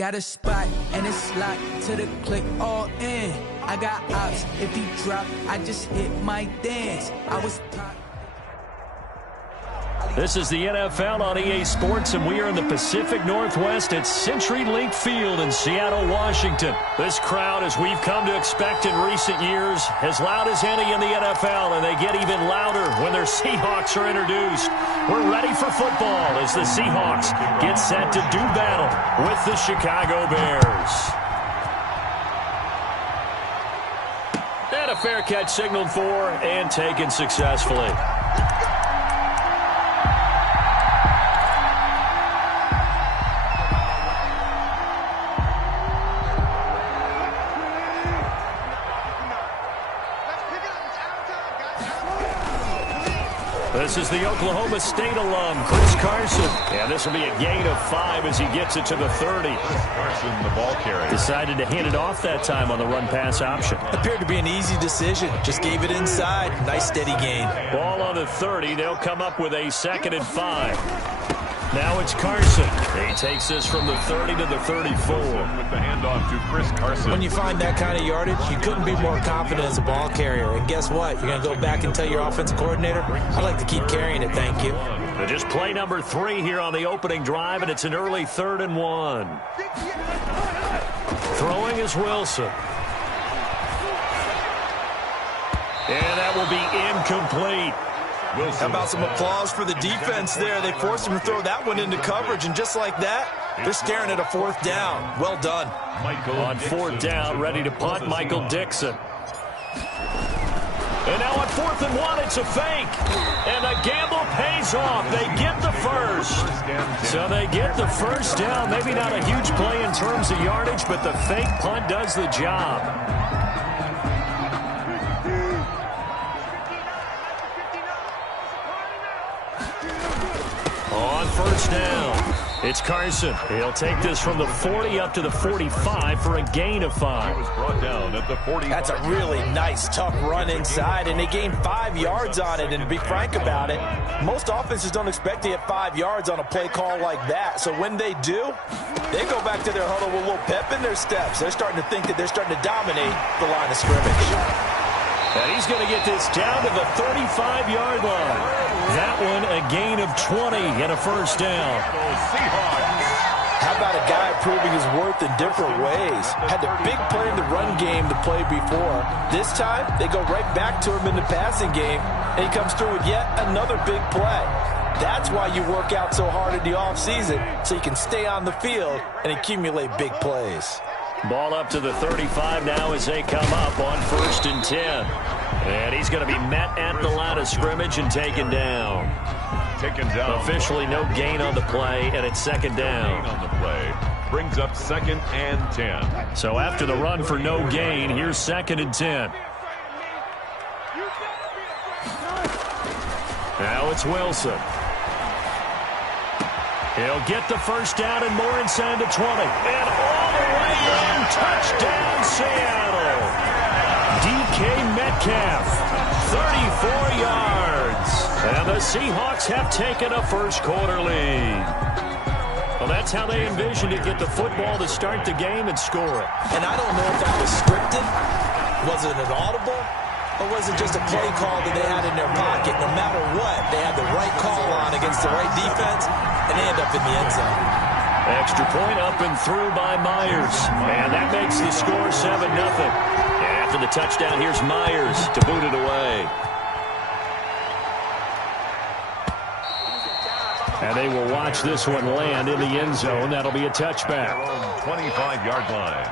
Got a spot and it's locked to the click all in. I got ops, if he drop, I just hit my dance. I was top. This is the NFL on EA Sports, and we are in the Pacific Northwest at CenturyLink Field in Seattle, Washington. This crowd, as we've come to expect in recent years, as loud as any in the NFL, and they get even louder when their Seahawks are introduced. We're ready for football as the Seahawks get set to do battle with the Chicago Bears. And a fair catch signaled for and taken successfully. This is the Oklahoma State alum, Chris Carson. And this will be a gain of 5 as he gets it to the 30. Chris Carson, the ball carrier. Decided to hand it off that time on the run-pass option. Appeared to be an easy decision. Just gave it inside. Nice steady gain. Ball on the 30. They'll come up with a 2nd and 5. Now it's Carson. He takes this from the 30 to the 34. With the handoff to Chris Carson. When you find that kind of yardage, you couldn't be more confident as a ball carrier. And guess what? You're going to go back and tell your offensive coordinator, I'd like to keep carrying it, thank you. Just play number 3 here on the opening drive, and it's an early 3rd and 1. Throwing is Wilson. And that will be incomplete. How about some applause for the defense there? They forced him to throw that one into coverage, and just like that, they're staring at a 4th down. Well done. On 4th down, ready to punt, Michael Dixon. And now on 4th and 1, it's a fake. And the gamble pays off. They get the first. So they get the first down. Maybe not a huge play in terms of yardage, but the fake punt does the job. On 1st down, it's Carson. He'll take this from the 40 up to the 45 for a gain of 5. He was brought down at the 40. That's a really nice, tough run inside, and they gained 5 yards on it. And to be frank about it, most offenses don't expect to get 5 yards on a play call like that. So when they do, they go back to their huddle with a little pep in their steps. They're starting to think that they're starting to dominate the line of scrimmage. And he's going to get this down to the 35-yard line. That one a gain of 20 and a 1st down. How about a guy proving his worth in different ways? Had the big play in the run game to play before. This time, they go right back to him in the passing game, and he comes through with yet another big play. That's why you work out so hard in the offseason, so you can stay on the field and accumulate big plays. Ball up to the 35 now as they come up on 1st and 10. And he's going to be met at the line of scrimmage and taken down. Officially no gain on the play, and it's 2nd down. On the play brings up 2nd and 10. So after the run for no gain, here's 2nd and 10. Now it's Wilson. He'll get the 1st down and more inside the 20. And all the way in, touchdown Seattle. DK Metcalf, 34 yards. And the Seahawks have taken a first-quarter lead. Well, that's how they envisioned it, get the football to start the game and score it. And I don't know if that was scripted. Was it an audible? Or was it just a play call that they had in their pocket? No matter what, they had the right call on against the right defense, and they end up in the end zone. Extra point up and through by Myers. And that makes the score 7-0. And after the touchdown, here's Myers to boot it away. And they will watch this one land in the end zone. That'll be a touchback. 25-yard line.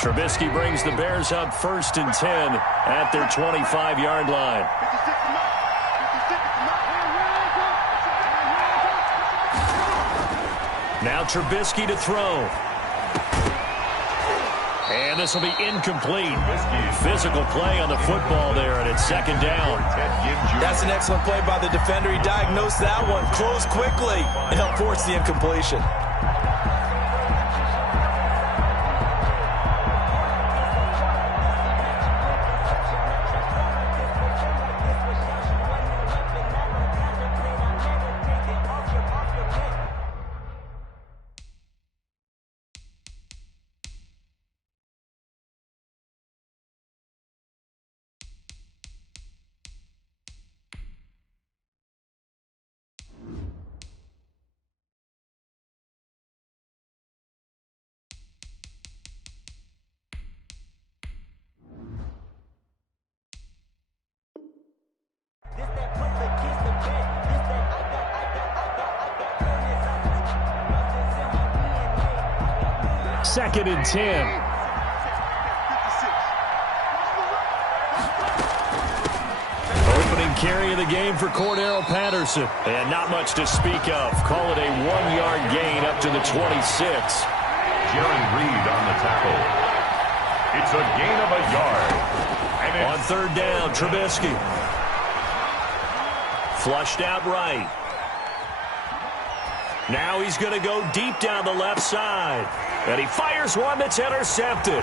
Trubisky brings the Bears up 1st and 10 at their 25-yard line. Now Trubisky to throw. And this will be incomplete. Physical play on the football there, and it's second down. That's an excellent play by the defender. He diagnosed that one, closed quickly, and helped force the incompletion. Second and 10. Opening carry of the game for Cordero Patterson. And not much to speak of. Call it a 1-yard gain up to the 26. Jerry Reed on the tackle. It's a gain of a yard. And on third down, Trubisky. Flushed out right. Now he's going to go deep down the left side. And he fires one that's intercepted.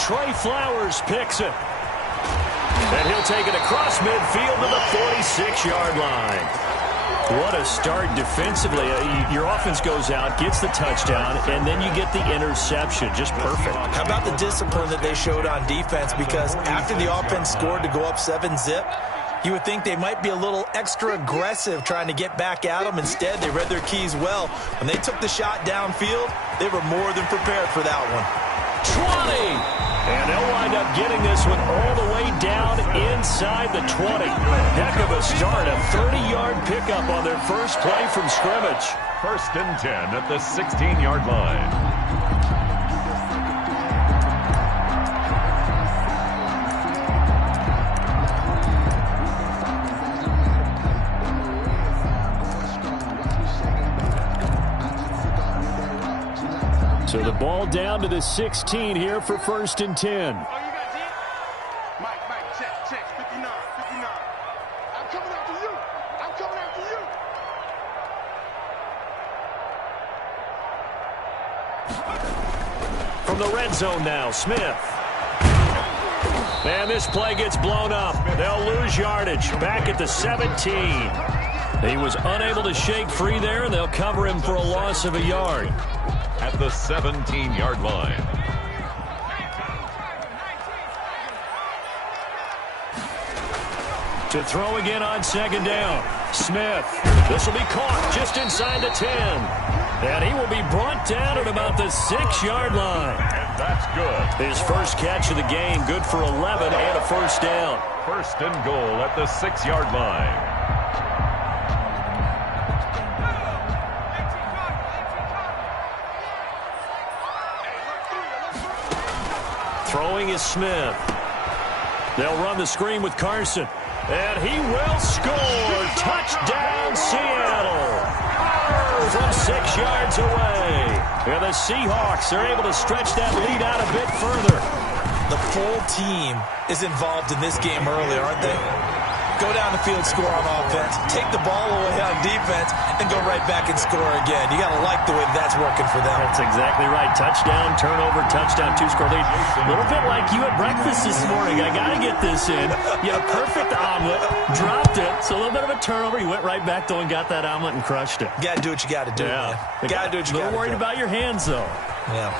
Trey Flowers picks it. And he'll take it across midfield to the 46-yard line. What a start defensively. Your offense goes out, gets the touchdown, and then you get the interception. Just perfect. How about the discipline that they showed on defense? Because after the offense scored to go up 7-zip, you would think they might be a little extra aggressive trying to get back at them. Instead, they read their keys well. When they took the shot downfield, they were more than prepared for that one. 20! And they'll wind up getting this one all the way down inside the 20. Heck of a start. A 30-yard pickup on their first play from scrimmage. First and 10 at the 16-yard line. So the ball down to the 16 here for first and 10. Mike, check, 59. I'm coming after you. From the red zone now, Smith. And this play gets blown up. They'll lose yardage. Back at the 17. He was unable to shake free there, and they'll cover him for a loss of a yard. At the 17-yard line. To throw again on second down. Smith. This will be caught just inside the 10. And he will be brought down at about the 6-yard line. And that's good. His first catch of the game, good for 11 and a first down. First and goal at the 6-yard line. Throwing is Smith. They'll run the screen with Carson. And he will score. Touchdown, Seattle. From 6 yards away. And the Seahawks are able to stretch that lead out a bit further. The full team is involved in this game early, aren't they? Go down the field, score on offense, take the ball away on defense, and go right back and score again. You got to like the way that's working for them. That's exactly right. Touchdown, turnover, touchdown, 2-score lead. A little bit like you at breakfast this morning. I got to get this in. You had a perfect omelet, dropped it, so a little bit of a turnover. You went right back, though, and got that omelet and crushed it. You got to do what you got to do, man. You got to do what you got to do. A little worried about your hands, though. Yeah.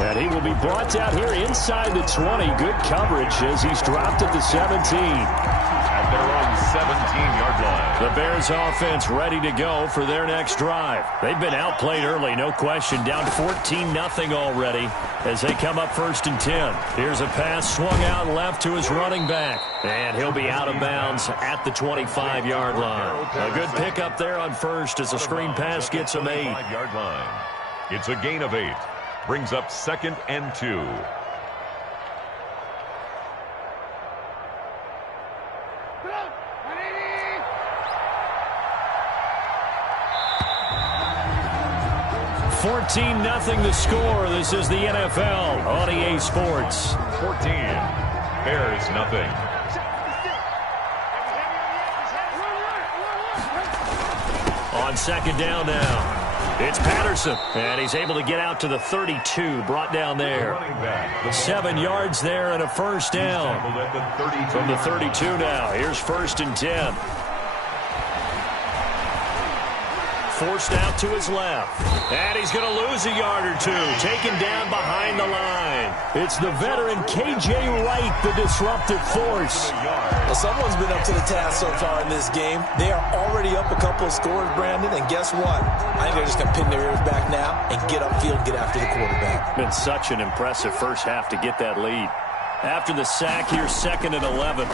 And he will be brought out here inside the 20. Good coverage as he's dropped at the 17. At their own 17-yard line. The Bears offense ready to go for their next drive. They've been outplayed early, no question. Down 14-0 already as they come up first and 10. Here's a pass swung out left to his running back. And he'll be out of bounds at the 25-yard line. A good pickup there on first as the screen pass gets him 8. 5-yard line. It's a gain of 8. Brings up second and 2. 14-0 the score. This is the NFL on EA Sports. 14. Bears nothing. On second down now. It's Patterson, and he's able to get out to the 32, brought down there. 7 yards there and a first down. From the 32 now, here's 1st and 10. Forced out to his left. And he's going to lose a yard or two. Taken down behind the line. It's the veteran K.J. Wright, the disruptive force. Well, someone's been up to the task so far in this game. They are already up a couple of scores, Brandon, and guess what? I think they're just going to pin their ears back now and get upfield and get after the quarterback. Been such an impressive first half to get that lead. After the sack, here's 2nd and 11.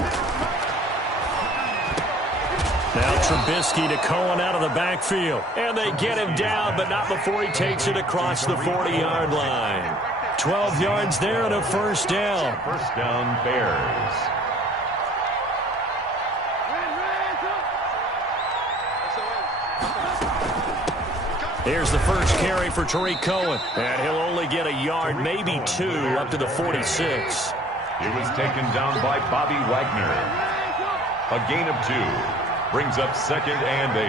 Now Trubisky to Cohen out of the backfield. And they get him down, but not before he takes it across the 40-yard line. 12 yards there and a first down. First down, Bears. Here's the first carry for Tariq Cohen. And he'll only get a yard, maybe 2, up to the 46. He was taken down by Bobby Wagner. A gain of 2. Brings up 2nd and 8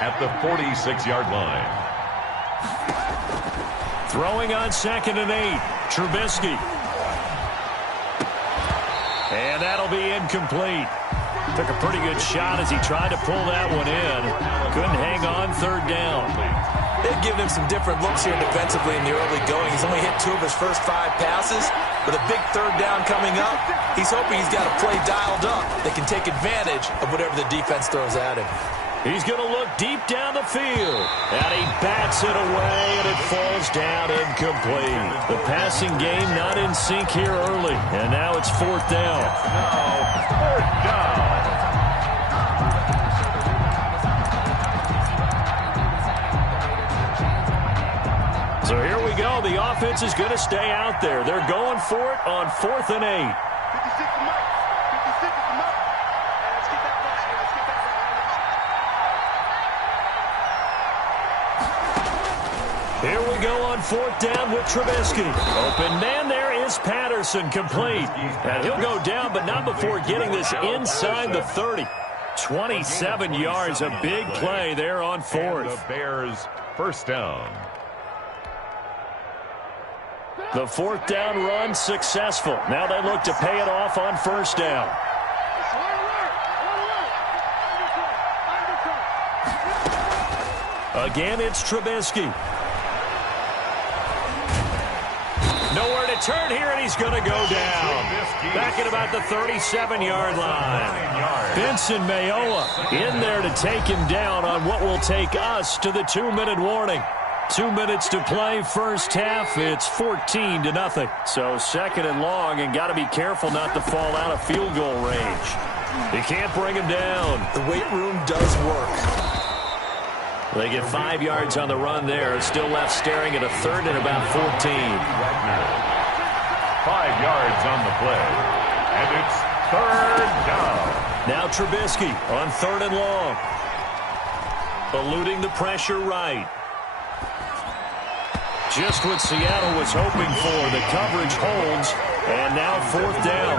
at the 46-yard line. Throwing on 2nd and 8. Trubisky. And that'll be incomplete. Took a pretty good shot as he tried to pull that one in. Couldn't hang on 3rd down. They've given him some different looks here defensively in the early going. He's only hit 2 of his first 5 passes. With a big 3rd down coming up, he's hoping he's got a play dialed up that can take advantage of whatever the defense throws at him. He's going to look deep down the field. And he bats it away, and it falls down incomplete. The passing game not in sync here early. And now it's 4th down. Now, 4th down. So here we go. The offense is going to stay out there. They're going for it on 4th and 8. 56 to Mike. 56 to Mike. Let's get that back. Let's get that back. Here we go on 4th down with Trubisky. Open man there is Patterson, complete. And he'll go down, but not before getting this inside the 30. 27 yards, a big play there on 4th. The Bears first down. The 4th down run successful. Now they look to pay it off on 1st down. Again, it's Trubisky. Nowhere to turn here, and he's going to go down. Back at about the 37-yard line. Benson Mayowa in there to take him down on what will take us to the 2-minute warning. 2 minutes to play, first half. It's 14-0. So 2nd and long, and got to be careful not to fall out of field goal range. You can't bring him down. The weight room does work. They get 5 yards on the run there. Still left staring at a 3rd and about 14. 5 yards on the play. And it's 3rd down. Now Trubisky on 3rd and long. Eluding the pressure right. Just what Seattle was hoping for. The coverage holds, and now 4th down.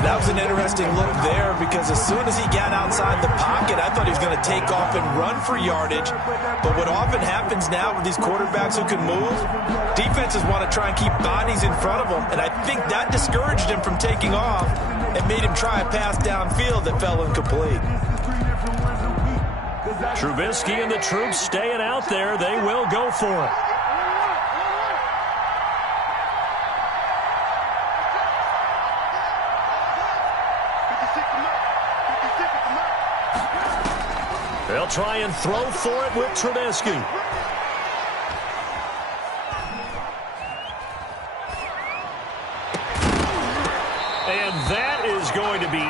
That was an interesting look there because as soon as he got outside the pocket, I thought he was going to take off and run for yardage. But what often happens now with these quarterbacks who can move, defenses want to try and keep bodies in front of them, and I think that discouraged him from taking off and made him try a pass downfield that fell incomplete. Trubisky and the troops staying out there. They will go for it. They'll try and throw for it with Trubisky. And that is going to be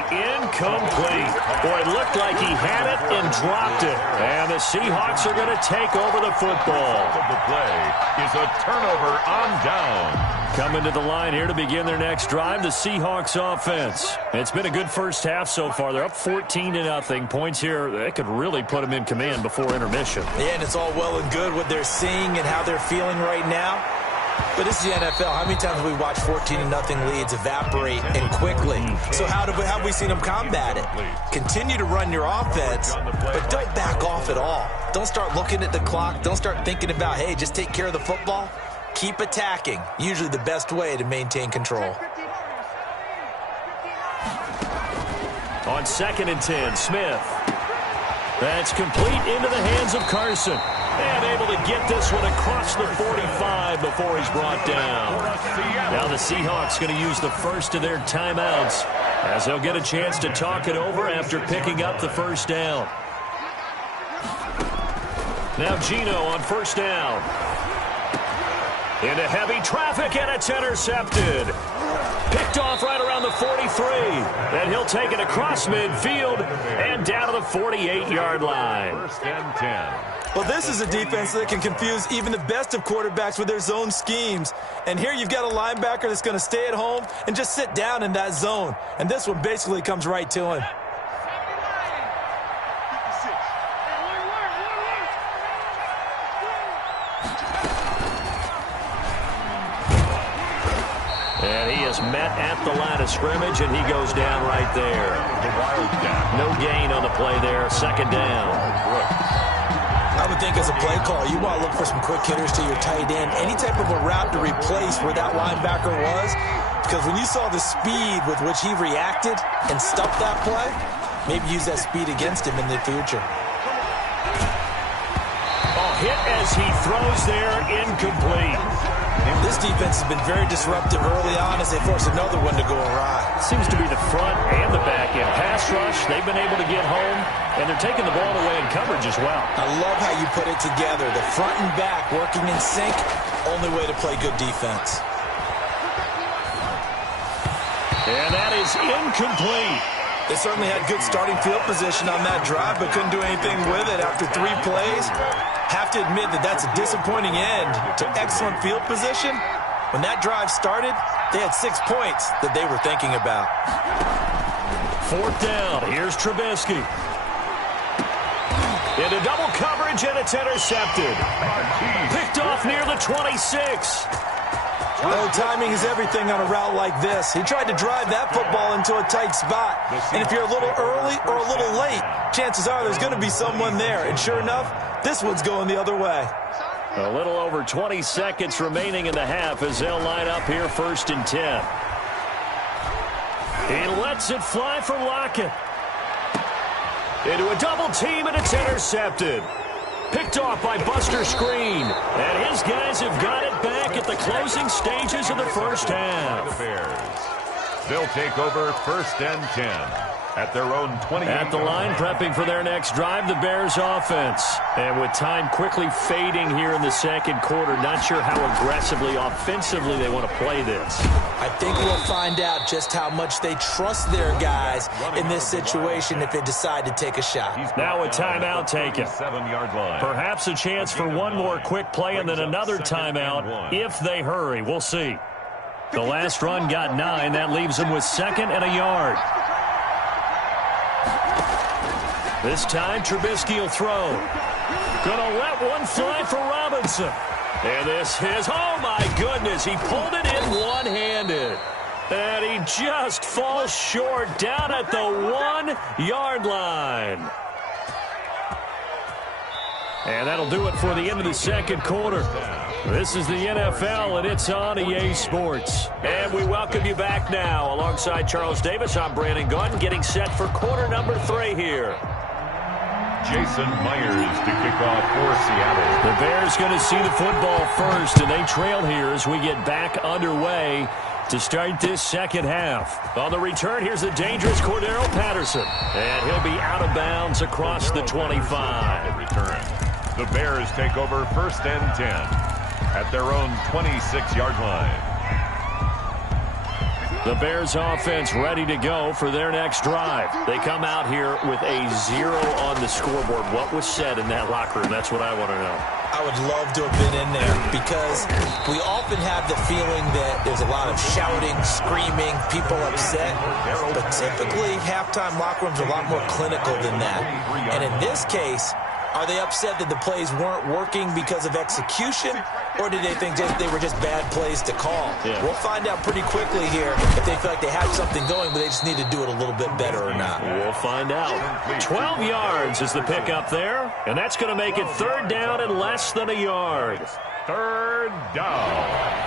Incomplete. Boy, it looked like he had it and dropped it. And the Seahawks are going to take over the football. The play is a turnover on down. Coming to the line here to begin their next drive, the Seahawks offense. It's been a good first half so far. They're up 14-0. Points here, that could really put them in command before intermission. Yeah, and it's all well and good what they're seeing and how they're feeling right now. But this is the NFL. How many times have we watched 14-0 leads evaporate and quickly? So how have we seen them combat it? Continue to run your offense, but don't back off at all. Don't start looking at the clock. Don't start thinking about, hey, just take care of the football. Keep attacking. Usually the best way to maintain control. On 2nd and 10, Smith. That's complete into the hands of Carson. And able to get this one across the 45 before he's brought down. Now the Seahawks going to use the first of their timeouts as they'll get a chance to talk it over after picking up the first down. Now Geno on first down. Into heavy traffic, and it's intercepted. Picked off right around the 43. Then he'll take it across midfield and down to the 48-yard line. 1st and 10. Well, this is a defense that can confuse even the best of quarterbacks with their zone schemes. And here you've got a linebacker that's going to stay at home and just sit down in that zone. And this one basically comes right to him. And he is met at the line of scrimmage, and he goes down right there. The Wildcat. No gain on the play there. 2nd down. I would think as a play caller, you want to look for some quick hitters to your tight end. Any type of a route to replace where that linebacker was. Because when you saw the speed with which he reacted and stuffed that play, maybe use that speed against him in the future. Hit as he throws there, incomplete. This defense has been very disruptive early on as they force another one to go awry. Seems to be the front and the back end. Pass rush, they've been able to get home, and they're taking the ball away in coverage as well. I love how you put it together. The front and back working in sync, only way to play good defense. And that is incomplete. They certainly had good starting field position on that drive, but couldn't do anything with it after 3 plays. Have to admit that that's a disappointing end to excellent field position. When that drive started, they had 6 points that they were thinking about. 4th down. Here's Trubisky. Into double coverage, and it's intercepted. Picked off near the 26. Oh, timing is everything on a route like this. He tried to drive that football into a tight spot. And if you're a little early or a little late, chances are there's going to be someone there. And sure enough, this one's going the other way. A little over 20 seconds remaining in the half as they'll line up here 1st and 10. He lets it fly for Lockett. Into a double team, and it's intercepted. Picked off by Buster Screen. And his guys have got it back at the closing stages of the first half. The Bears. They'll take over 1st and 10. At their own 20. At the line, prepping for their next drive, the Bears offense. And with time quickly fading here in the 2nd quarter, not sure how aggressively, offensively they want to play this. I think we'll find out just how much they trust their guys in this situation if they decide to take a shot. Now a timeout taken. 7-yard line. Perhaps a chance for one more quick play and then another timeout if they hurry. We'll see. The last run got 9. That leaves them with 2nd and a yard. This time, Trubisky will throw. Gonna let one fly for Robinson. And this is, oh my goodness, he pulled it in one-handed. And he just falls short down at the 1-yard line. And that'll do it for the end of the 2nd quarter. This is the NFL, and it's on EA Sports. And we welcome you back now. Alongside Charles Davis, I'm Brandon Gaudin, getting set for quarter number 3 here. Jason Myers to kick off for Seattle. The Bears going to see the football first, and they trail here as we get back underway to start this 2nd half. On the return, here's the dangerous Cordero Patterson. And he'll be out of bounds across the 25. Return. The Bears take over 1st and 10 at their own 26-yard line. The Bears offense ready to go for their next drive. They come out here with a 0 on the scoreboard. What was said in that locker room? That's what I want to know. I would love to have been in there because we often have the feeling that there's a lot of shouting, screaming, people upset. But typically, halftime locker rooms are a lot more clinical than that. And in this case, are they upset that the plays weren't working because of execution, or did they think they were just bad plays to call? Yeah. We'll find out pretty quickly here if they feel like they have something going, but they just need to do it a little bit better or not. We'll find out. 12 yards is the pickup there, and that's going to make it third down and less than a yard. Third down.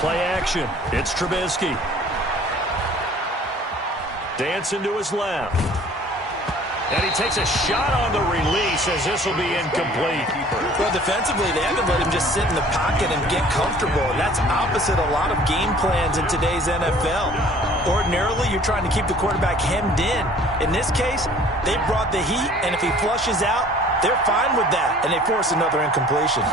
Play action. It's Trubisky. Dancing to his left. And he takes a shot on the release as this will be incomplete. Well, defensively, they haven't let him just sit in the pocket and get comfortable. And that's opposite a lot of game plans in today's NFL. Ordinarily, you're trying to keep the quarterback hemmed in. In this case, they brought the heat, and if he flushes out, they're fine with that, and they force another incompletion.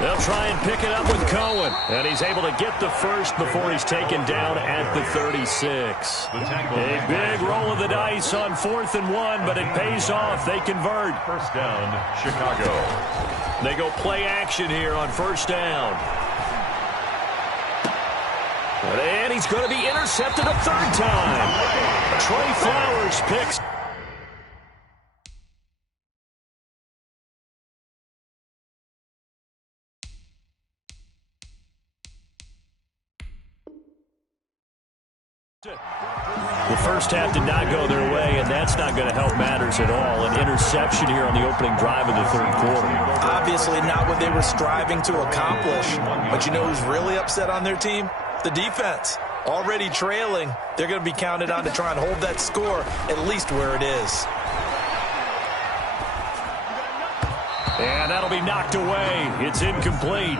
They'll try and pick it up with Cohen. And he's able to get the first before he's taken down at the 36. A big roll of the dice on 4th and 1, but it pays off. They convert. First down, Chicago. They go play action here on first down. And he's going to be intercepted a third time. Trey Flowers picks. The first half did not go their way, and that's not going to help matters at all. An interception here on the opening drive of the third quarter. Obviously not what they were striving to accomplish. But you know who's really upset on their team? The defense. Already trailing, they're going to be counted on to try and hold that score at least where it is. And that'll be knocked away. It's incomplete.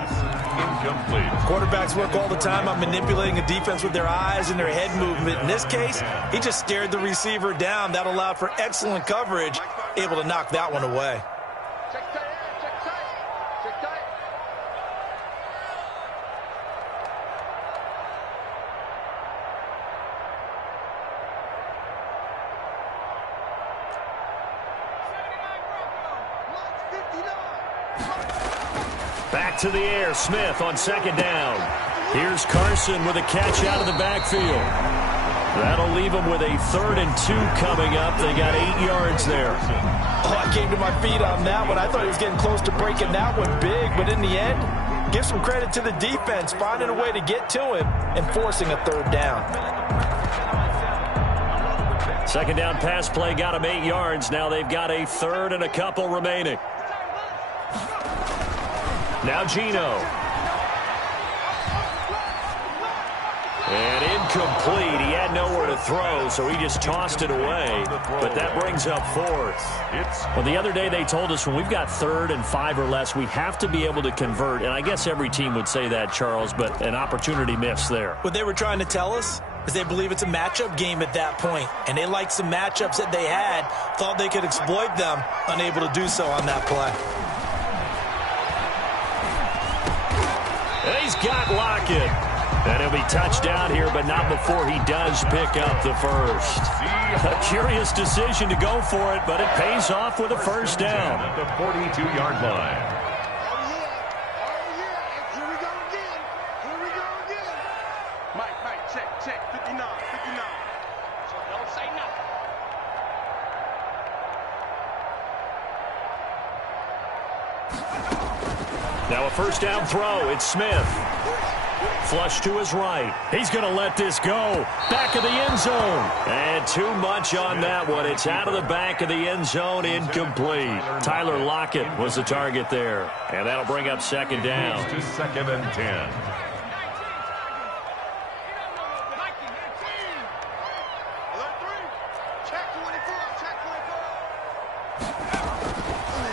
Incomplete. Quarterbacks work all the time on manipulating a defense with their eyes and their head movement. In this case, he just stared the receiver down. That allowed for excellent coverage, able to knock that one away. Check tight, check tight, check tight. Back to the air. Smith on second down. Here's Carson with a catch out of the backfield. That'll leave them with a 3rd and 2 coming up. They got 8 yards there. Oh, I came to my feet on that one. I thought he was getting close to breaking that one big, but in the end, give some credit to the defense, finding a way to get to him and forcing a 3rd down. Second down pass play got them 8 yards. Now they've got a 3rd and a couple remaining. Now Geno. And incomplete. He had nowhere to throw, so he just tossed it away. But that brings up 4th. Well, the other day they told us when we've got 3rd and 5 or less, we have to be able to convert. And I guess every team would say that, Charles, but an opportunity missed there. What they were trying to tell us is they believe it's a matchup game at that point. And they liked some matchups that they had, thought they could exploit them, unable to do so on that play. And he's got Lockett. And he'll be touched down here, but not before he does pick up the first. A curious decision to go for it, but it pays off with a first down. At the 42-yard line. Here we go again. Here we go again. Mike, check, 59. So don't say nothing. Now a first down throw. It's Smith. Flush to his right. He's going to let this go. Back of the end zone. And too much on that one. It's out of the back of the end zone. Incomplete. Tyler Lockett was the target there. And that'll bring up second down. To 2nd and 10.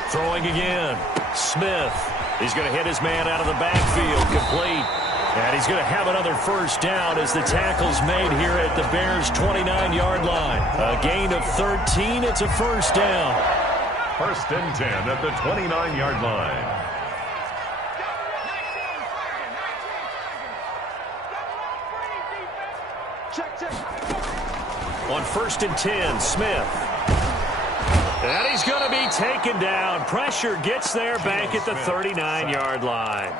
Throwing again. Smith. He's going to hit his man out of the backfield. Complete. And he's going to have another first down as the tackle's made here at the Bears' 29-yard line. A gain of 13. It's a first down. First and 10 at the 29-yard line. On first and 10, Smith. And he's going to be taken down. Pressure gets there back at the 39-yard line.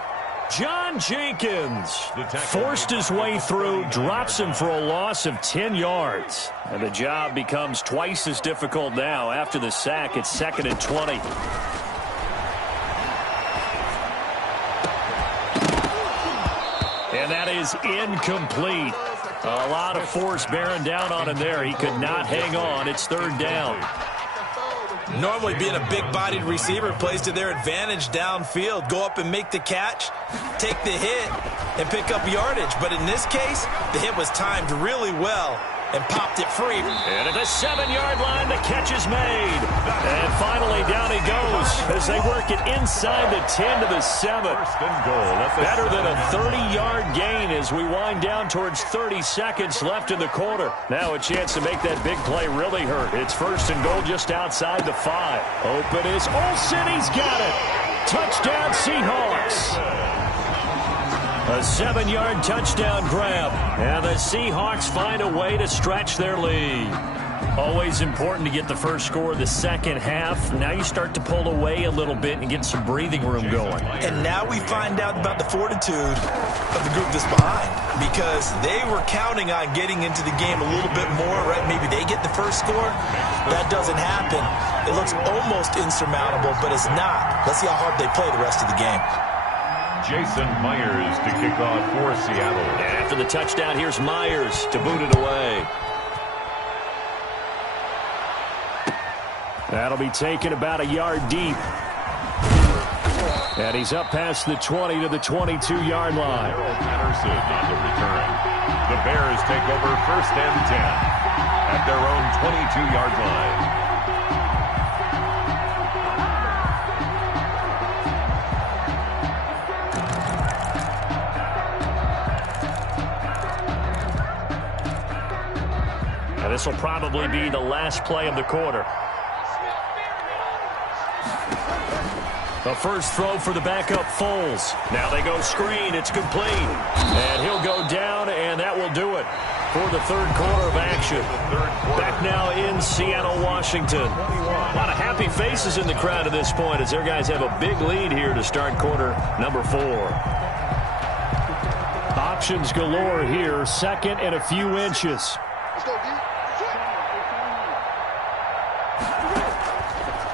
John Jenkins forced his way through, drops him for a loss of 10 yards. And the job becomes twice as difficult now after the sack. It's 2nd and 20. And that is incomplete. A lot of force bearing down on him there. He could not hang on. It's 3rd down. Normally being a big-bodied receiver plays to their advantage downfield. Go up and make the catch, take the hit, and pick up yardage. But in this case, the hit was timed really well and popped it free. And at the 7-yard line, the catch is made. And finally, down he goes as they work it inside the 10 to the 7. Better than a 30-yard gain as we wind down towards 30 seconds left in the quarter. Now a chance to make that big play really hurt. It's 1st and goal just outside the 5. Open is Olsen. He's got it. Touchdown, Seahawks. A 7-yard touchdown grab. And the Seahawks find a way to stretch their lead. Always important to get the first score of the second half. Now you start to pull away a little bit and get some breathing room going. And now we find out about the fortitude of the group that's behind. Because they were counting on getting into the game a little bit more, right? Maybe they get the first score. That doesn't happen. It looks almost insurmountable, but it's not. Let's see how hard they play the rest of the game. Jason Myers to kick off for Seattle. And after the touchdown, here's Myers to boot it away. That'll be taken about a yard deep. And he's up past the 20 to the 22-yard line. Patterson on the return. The Bears take over 1st and 10 at their own 22-yard line. This will probably be the last play of the quarter. The first throw for the backup Foles. Now they go screen. It's complete. And he'll go down, and that will do it for the 3rd quarter of action. Back now in Seattle, Washington. A lot of happy faces in the crowd at this point as their guys have a big lead here to start quarter number 4. Options galore here. 2nd and a few inches.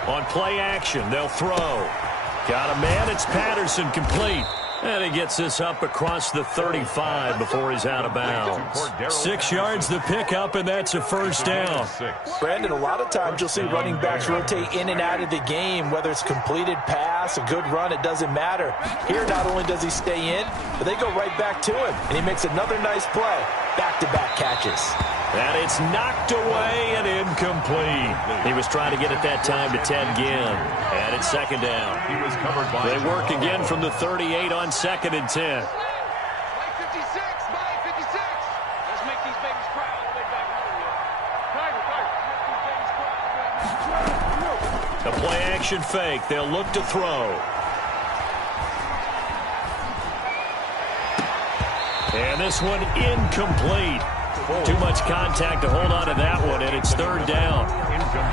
On play action, they'll throw. Got a man, it's Patterson, complete. And he gets this up across the 35 before he's out of bounds. 6 yards the pickup, and that's a first down. Brandon, a lot of times you'll see running backs rotate in and out of the game, whether it's completed pass, a good run, it doesn't matter. Here, not only does he stay in, but they go right back to him, and he makes another nice play. Back-to-back catches. And it's knocked away and incomplete. He was trying to get it that time to Ted Ginn. And it's 2nd down. He was covered by. They work again from the 38 on 2nd and 10. 56, 56. Let's make these babies cry all the way back home. A play action fake. They'll look to throw. And this one incomplete. Too much contact to hold on to that one, and it's 3rd down.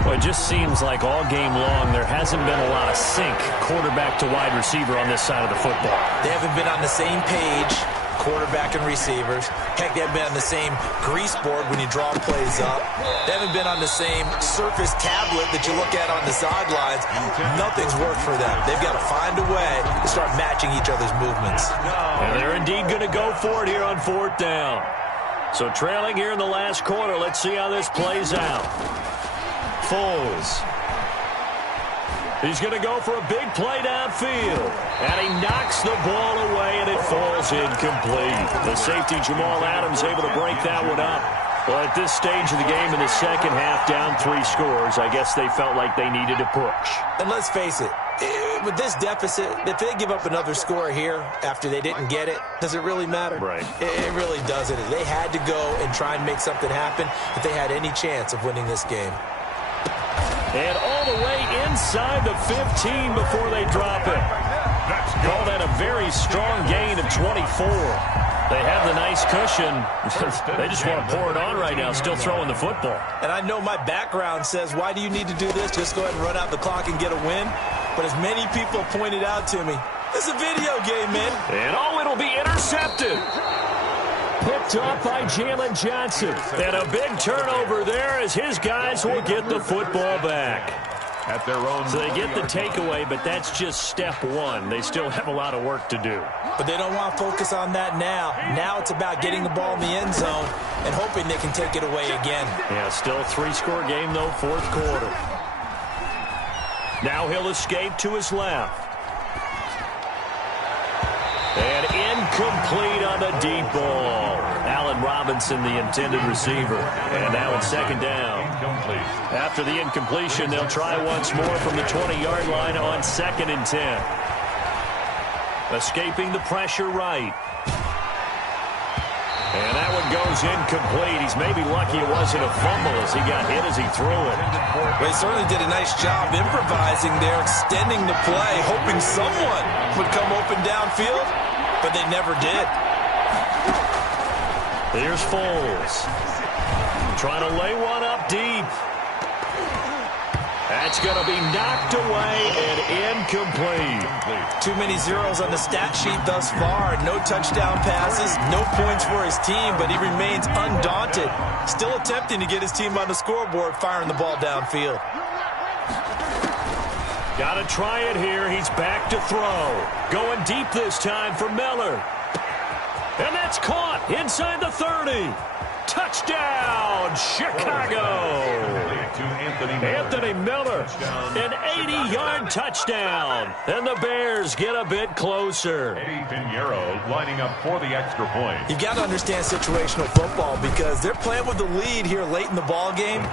Well, it just seems like all game long there hasn't been a lot of sync quarterback to wide receiver on this side of the football. They haven't been on the same page, quarterback and receivers. Heck, they haven't been on the same grease board when you draw plays up. They haven't been on the same surface tablet that you look at on the sidelines. Nothing's worked for them. They've got to find a way to start matching each other's movements. And they're indeed going to go for it here on 4th down. So trailing here in the last quarter, let's see how this plays out. Foles. He's going to go for a big play downfield. And he knocks the ball away, and it falls incomplete. The safety, Jamal Adams, able to break that one up. Well, at this stage of the game in the second half, down 3 scores, I guess they felt like they needed to push. And let's face it, with this deficit, if they give up another score here after they didn't get it, does it really matter? Right. It really doesn't. They had to go and try and make something happen if they had any chance of winning this game. And all the way inside the 15 before they drop it. Call that a very strong gain of 24. They have the nice cushion. They just want to pour it on right now, still throwing the football. And I know my background says, why do you need to do this? Just go ahead and run out the clock and get a win. But as many people pointed out to me, it's a video game, man. And it'll be intercepted. Picked off by Jalen Johnson. And a big turnover there as his guys will get the football back. At their own. So they get the takeaway, but that's just step one. They still have a lot of work to do. But they don't want to focus on that now. Now it's about getting the ball in the end zone and hoping they can take it away again. Yeah, still a 3-score game, though, fourth quarter. Now he'll escape to his left. And incomplete on the deep ball. Allen Robinson, the intended receiver. And now it's second down. Incomplete. After the incompletion, they'll try once more from the 20-yard line on 2nd and 10. Escaping the pressure right. And that one goes incomplete. He's maybe lucky it wasn't a fumble as he got hit as he threw it. Well, he certainly did a nice job improvising there, extending the play, hoping someone would come open downfield, but they never did. Here's Foles. Trying to lay one up deep. That's going to be knocked away and incomplete. Too many zeros on the stat sheet thus far. No touchdown passes, no points for his team, but he remains undaunted. Still attempting to get his team on the scoreboard, firing the ball downfield. Got to try it here. He's back to throw. Going deep this time for Miller. And that's caught inside the 30. Touchdown, Chicago. To Anthony Miller, an 80-yard touchdown. And the Bears get a bit closer. Eddie Pinheiro lining up for the extra point. You've got to understand situational football because they're playing with the lead here late in the ball game.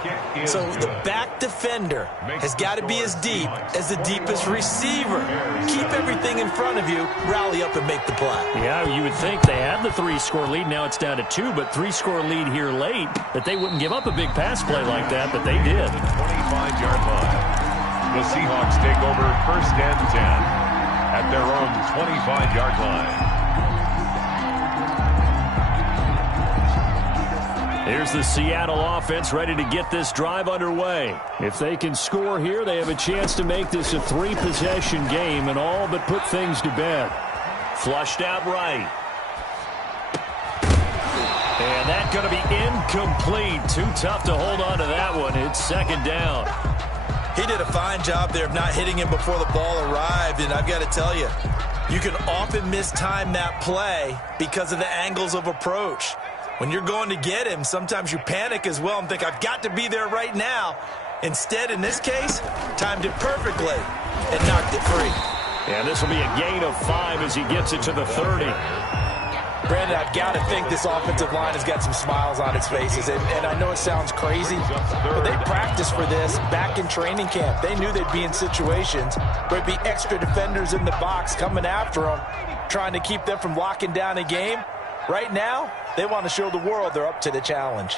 So the back defender has got to be as deep as the deepest receiver. Keep everything in front of you, rally up and make the play. Yeah, you would think they had the 3-score lead. Now it's down to 2, but 3-score lead here late, that they wouldn't give up a big pass play like that, but they did. The 25-yard line. The Seahawks take over 1st and 10 at their own 25-yard line. Here's the Seattle offense ready to get this drive underway. If they can score here, they have a chance to make this a 3-possession game and all but put things to bed. Flushed out right. And that's going to be incomplete. Too tough to hold on to that one. It's 2nd down. He did a fine job there of not hitting him before the ball arrived, and I've got to tell you, you can often mistime that play because of the angles of approach. When you're going to get him, sometimes you panic as well and think, I've got to be there right now. Instead, in this case, timed it perfectly and knocked it free. And this will be a gain of 5 as he gets it to the 30. Brandon, I've got to think this offensive line has got some smiles on its faces. And I know it sounds crazy, but they practiced for this back in training camp. They knew they'd be in situations where there'd be extra defenders in the box coming after them, trying to keep them from locking down a game. Right now, they want to show the world they're up to the challenge.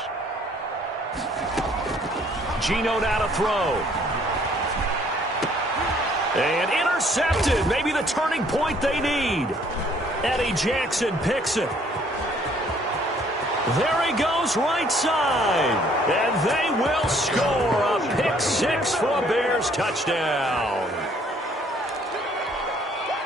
Geno now to throw. And intercepted. Maybe the turning point they need. Eddie Jackson picks it. There he goes right side. And they will score a pick-6 for a Bears touchdown.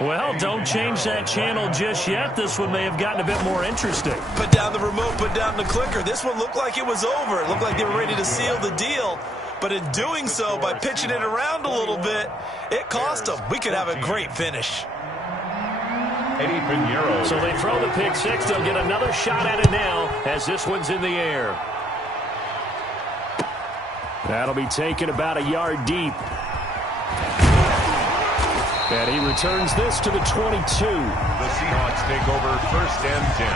Well, don't change that channel just yet. This one may have gotten a bit more interesting. Put down the remote, put down the clicker. This one looked like it was over. It looked like they were ready to seal the deal. But in doing so, by pitching it around a little bit, it cost them. We could have a great finish. Eddie Pinheiro. So they throw the pick-6. They'll get another shot at it now as this one's in the air. That'll be taken about a yard deep. And he returns this to the 22. The Seahawks take over 1st and 10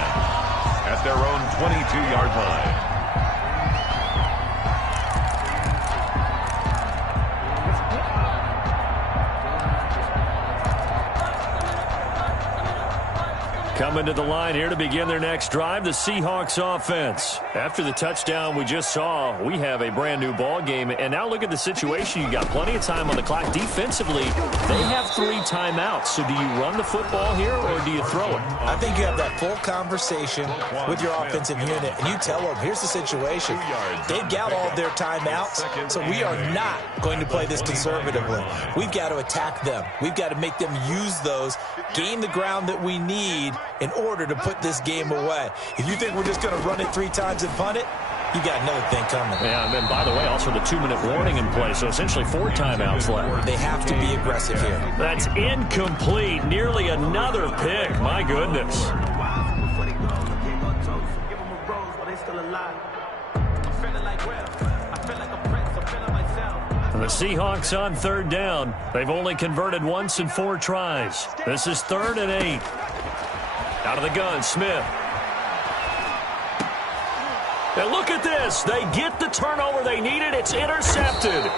at their own 22-yard line. Coming to the line here to begin their next drive, the Seahawks offense. After the touchdown we just saw, we have a brand new ball game. And now look at the situation. You got plenty of time on the clock. Defensively, they have 3 timeouts. So do you run the football here or do you throw it? I think you have that full conversation with your offensive unit, and you tell them, here's the situation. They've got all of their timeouts, so we are not going to play this conservatively. We've got to attack them. We've got to make them use those, gain the ground that we need in order to put this game away. If you think we're just going to run it 3 times and punt it, you got another thing coming. Yeah, and then, by the way, also the 2-minute warning in play, so essentially 4 timeouts left. They have to be aggressive here. That's incomplete. Nearly another pick. My goodness. The Seahawks on 3rd down. They've only converted once in 4 tries. This is 3rd and 8. Out of the gun, Smith. And look at this. They get the turnover they needed. It's intercepted.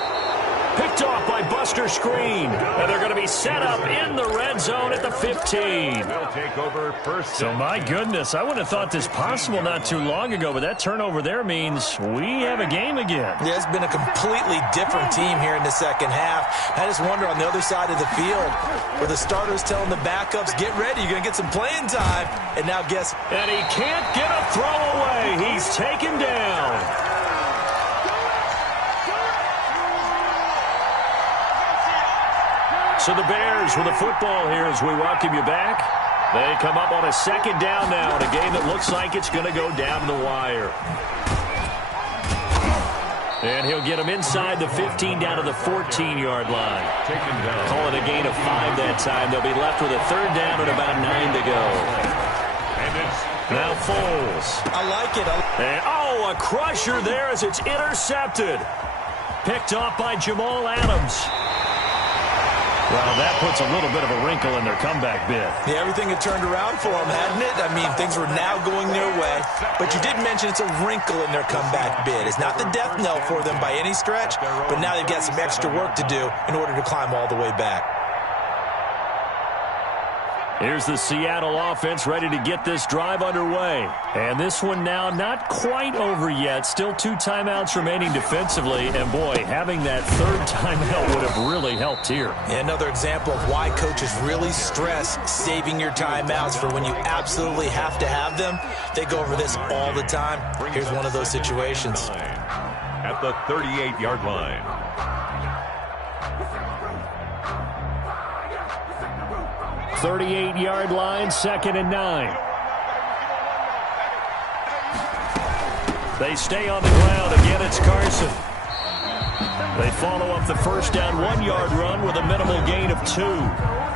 Picked off by Buster Screen. And they're going to be set up in the red zone at the 15. They'll take over first. So, my goodness, I wouldn't have thought this possible not too long ago, but that turnover there means we have a game again. Yeah, it's been a completely different team here in the second half. I just wonder on the other side of the field where the starters telling the backups, get ready, you're going to get some playing time. And now guess. And he can't get a throw away. He's taken down. So the Bears with the football here as we welcome you back. They come up on a 2nd down now in a game that looks like it's going to go down to the wire. And he'll get him inside the 15 down to the 14-yard line. Taken down. Call it a gain of 5 that time. They'll be left with a 3rd down and about 9 to go. And it's Now Foles. I like it. And, a crusher there as it's intercepted. Picked off by Jamal Adams. Well, that puts a little bit of a wrinkle in their comeback bid. Yeah, everything had turned around for them, hadn't it? I mean, things were now going their way. But you did mention it's a wrinkle in their comeback bid. It's not the death knell for them by any stretch, but now they've got some extra work to do in order to climb all the way back. Here's the Seattle offense ready to get this drive underway. And this one now not quite over yet. Still 2 timeouts remaining defensively. And, boy, having that 3rd timeout would have really helped here. Yeah, another example of why coaches really stress saving your timeouts for when you absolutely have to have them. They go over this all the time. Here's one of those situations. at the 38-yard line. 38-yard line, 2nd and 9. They stay on the ground. Again, it's Carson. They follow up the first down 1-yard run with a minimal gain of 2.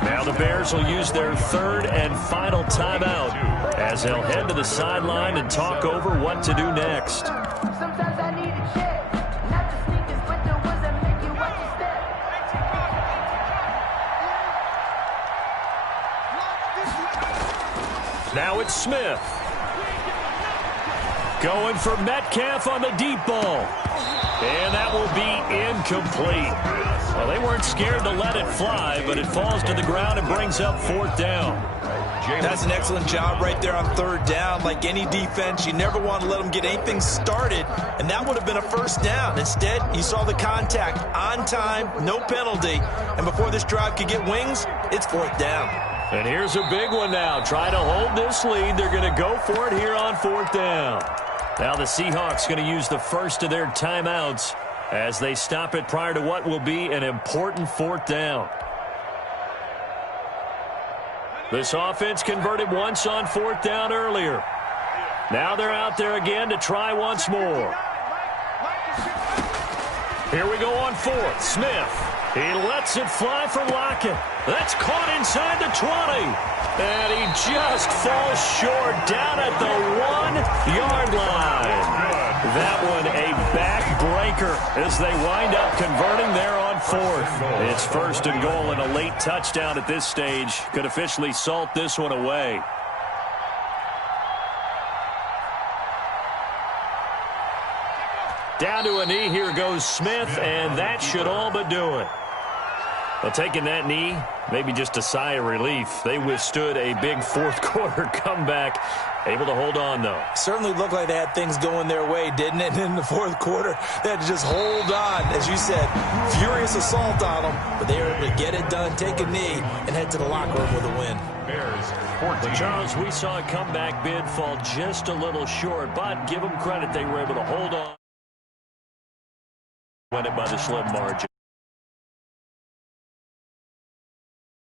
Now the Bears will use their 3rd and final timeout as they'll head to the sideline and talk over what to do next. Sometimes I need a check, not the sneakers, but the ones that make you watch your step. Now it's Smith. Going for Metcalf on the deep ball. And that will be incomplete. Well, they weren't scared to let it fly, but it falls to the ground and brings up 4th down. That's an excellent job right there on 3rd down. Like any defense, you never want to let them get anything started, and that would have been a 1st down. Instead, you saw the contact on time, no penalty, and before this drive could get wings, it's 4th down. And here's a big one now. Trying to hold this lead. They're going to go for it here on 4th down. Now the Seahawks going to use the first of their timeouts as they stop it prior to what will be an important 4th down. This offense converted once on 4th down earlier. Now they're out there again to try once more. Here we go on 4th. Smith. He lets it fly for Lockett. That's caught inside the 20. And he just falls short down at the 1-yard line. That one a backbreaker as they wind up converting there on 4th. It's 1st and goal and a late touchdown at this stage. Could officially salt this one away. Down to a knee, here goes Smith, and that should all but do it. Well, taking that knee, maybe just a sigh of relief. They withstood a big fourth-quarter comeback. Able to hold on, though. Certainly looked like they had things going their way, didn't it? In the fourth quarter, they had to just hold on. As you said, furious assault on them, but they were able to get it done, take a knee, and head to the locker room with a win. Bears 14. But Charles, we saw a comeback bid fall just a little short, but give them credit. They were able to hold on. Win it by the slim margin.